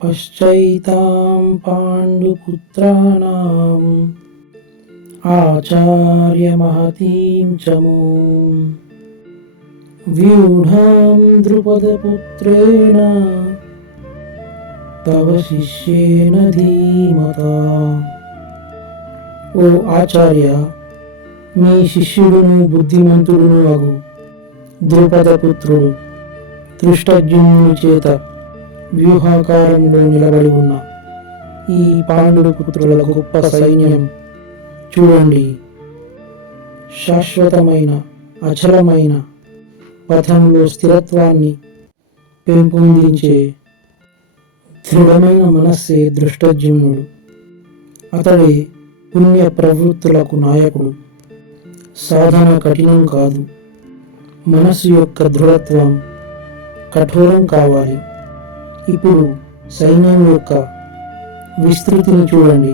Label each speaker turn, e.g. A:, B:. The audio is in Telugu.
A: పశ్చైతాం పాండుపుత్రాణం ఆచార్యమహతీం చమూం వ్యూఢాం ద్రుపదపుత్రేణ తవ శిష్యేన ధీమత ఓ ఆచార్య మీ శిష్యుడును బుద్ధిమంతుడును అగు ద్రుపదపుత్రుడు దృష్టజ్ఞుని చేత వ్యూహాకారంలో నిలబడి ఉన్న ఈ పాండు పుత్రుల గొప్ప సైన్యం. చూడండి. శాశ్వతమైన అచలమైన పథంలో స్థిరత్వాన్ని పెంపొందించే దృఢమైన మనస్సే దృష్టజిమ్నుడు అతడే పుణ్య ప్రవృత్తులకు నాయకుడు. సాధన కఠినం కాదు. మనస్సు యొక్క దృఢత్వం కఠోరం కావాలి. ఇప్పుడు సైన్యం యొక్క విస్తృతిని చూడండి.